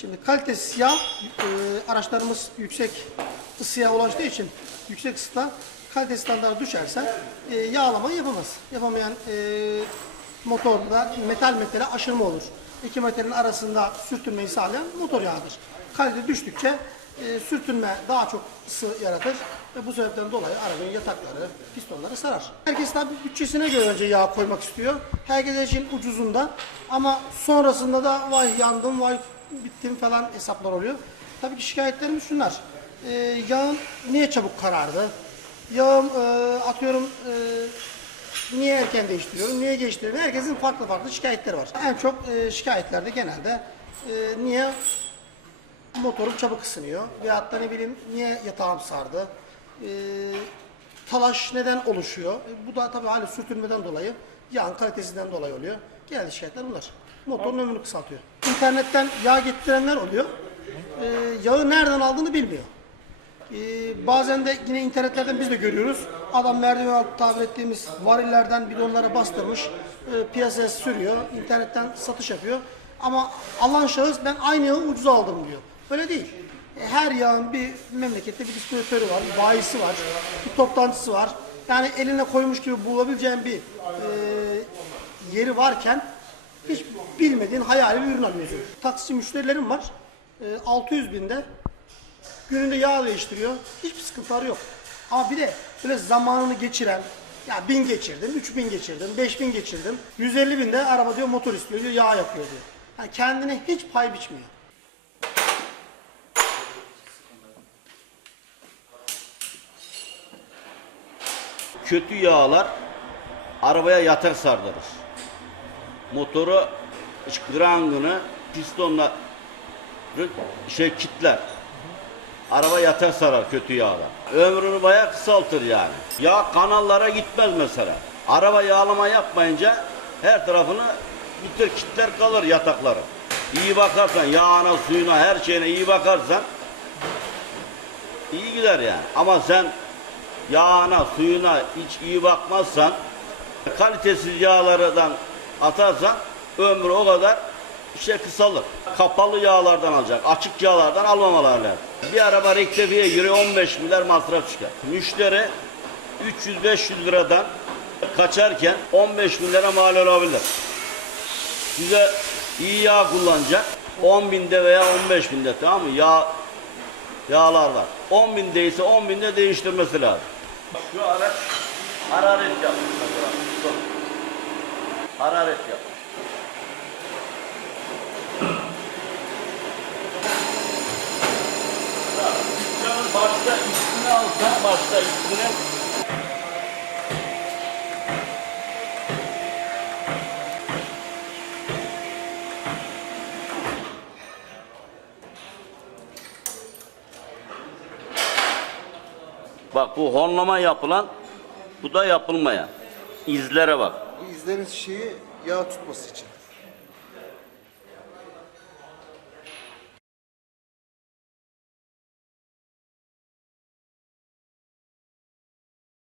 Şimdi kalitesiz yağ, e, araçlarımız yüksek ısıya ulaştığı için yüksek ısıda kalite standartı düşerse e, yağlamayı yapamaz. Yapamayan e, motorda metal metale aşırma olur. İki metalin arasında sürtünmeyi sağlayan motor yağıdır. Kalite düştükçe e, sürtünme daha çok ısı yaratır ve bu sebepten dolayı aracın yatakları, pistonları sarar. Herkes tabii bütçesine göre önce yağ koymak istiyor. Herkes için ucuzundan ama sonrasında da vay yandım, vay bittim falan hesaplar oluyor. Tabii ki şikayetlerimiz şunlar. E, yağın niye çabuk karardı? Yağım e, atıyorum e, Niye erken değiştiriyorum, niye geçtiriyorum? Herkesin farklı farklı şikayetleri var. En çok e, şikayetlerde genelde e, niye motorum çabuk ısınıyor veyahut da ne bileyim niye yatağım sardı, e, talaş neden oluşuyor? E, bu da tabii hali sürtünmeden dolayı, yağın kalitesinden dolayı oluyor. Genelde şikayetler bunlar. Motorun ömrünü kısaltıyor. İnternetten yağ getirenler oluyor. E, yağı nereden aldığını bilmiyor. Ee, bazen de yine internetlerden biz de görüyoruz. Adam merdiven altı tabir ettiğimiz varillerden bidonlara bastırmış, e, piyasaya sürüyor, internetten satış yapıyor. Ama alan şahıs ben aynı yağı ucuz aldım diyor. Öyle değil. Her yağın bir memlekette bir distribütörü var, bayisi var, bir toptancısı var. Yani eline koymuş gibi bulabileceğin bir e, yeri varken hiç bilmediğin hayali bir ürün alıyorsun. Taksici müşterilerim var. E, 600 binde Gününde yağ değiştiriyor. Hiçbir sıkıntıları yok. Ama bir de böyle zamanını geçiren, ya bin geçirdim, üç bin geçirdim, beş bin geçirdim. 150 binde araba diyor motor istiyor diyor, yağ yapıyor diyor. Yani kendine hiç pay biçmiyor. Kötü yağlar arabaya yatak sardırır. Motoru grangını pistonla şey kitler. Araba yatak sarar kötü yağlar. Ömrünü bayağı kısaltır yani. Yağ kanallara gitmez mesela. Araba yağlama yapmayınca her tarafını bitir kitler kalır yatakları. İyi bakarsan yağına, suyuna, her şeyine iyi bakarsan iyi gider yani. Ama sen yağına, suyuna hiç iyi bakmazsan, kalitesiz yağlardan atarsan ömrü o kadar işte kısalır. Kapalı yağlardan alacak, açık yağlardan almamalar lazım. Bir araba rektifiye göre 15 milyar masraf çıkar. Müşteri 300-500 liradan kaçarken 15 milyara mal olabilir. Size iyi yağ kullanacak 10 binde veya 15 binde tamam mı? Yağ yağlar var. 10 bindeyse 10 binde değiştirmesi lazım. Şu araç hararet yapmış mesela. Dur. Hararet yapmış. Başta üstüne alsa başta üstüne Bak bu horlama yapılan, bu da yapılmayan. İzlere bak. İzlerin şeyi yağ tutması için.